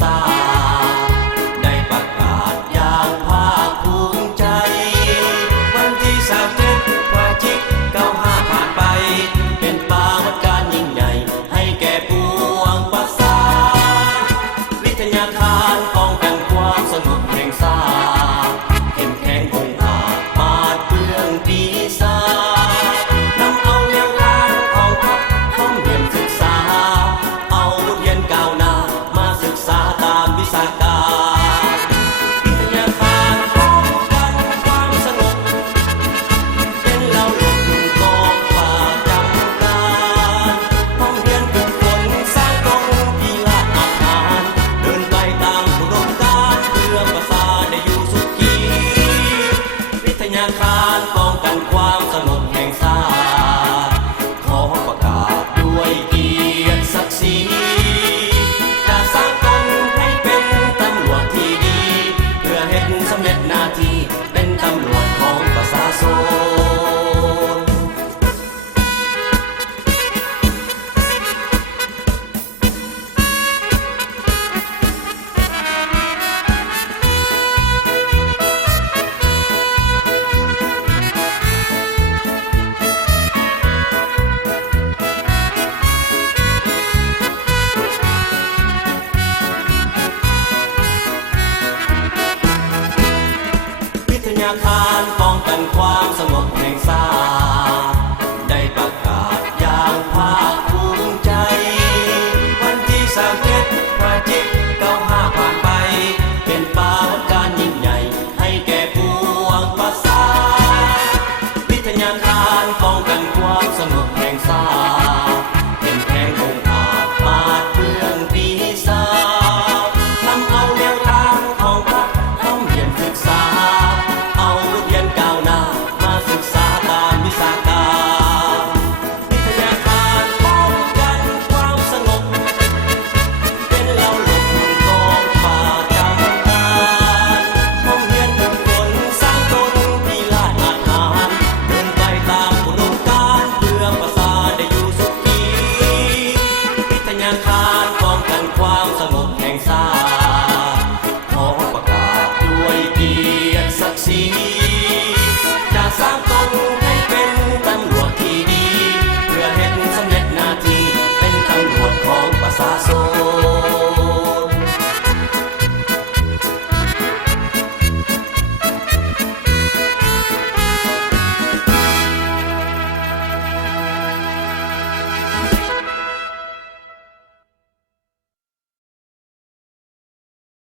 ศาได้ประกาศอย่างภาคภูมิใจวันที่37พฤศจิกายน95ผ่านไปเป็นปาฏิการย์ยิ่งใหญ่ให้แก่ปวงประชาวิทยาคารป้องกันความสงบแห่งชาติเข้มแข็งคงคาปราดเปรื่องปีศาจนำเอาแนวทางของทัพท่องเรียนศึกษาเอาบทเรียนก้าวหน้ามาศึกษาตามวิชาการวิทยาคารป้องกันความสงบเป็นเหล่าลูกกองฝ่าจำการท่องเรียนฝึกฝนสร้างกองกีฬาอาคารเดินไปตามอุดมการณ์เพื่อประชาได้อยู่สุขีวิทยาคารป้องกันความสงบแห่งชาติขอประกาศด้วยเกียรติศักดิ์ศรีจะสร้างตนให้เป็นตำรวจที่ดีเพื่อเห็นสำเร็จหน้าที่เป็นตำรวจของประชาชนวิทยาคาร